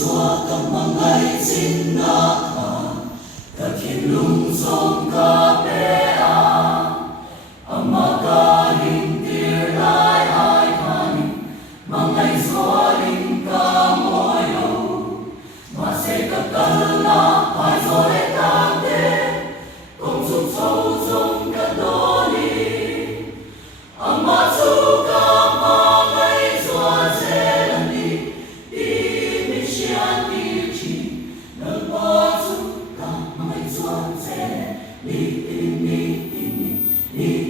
xóa cầm bằng ngay xin na thật hiện lung sông ca bê amma ka rin tir lai ai kani mang ngay xóa linh ca moyo mà sẽ cất cẩn na hai gió lệ tang đê công dụng sâu trong cất đô đi amma chu ca mang ngay xóa sẽ lần đi đi mi xian đi chi nâng hoa chu ca mang ngay xóa sẽ đi đi đi đi đi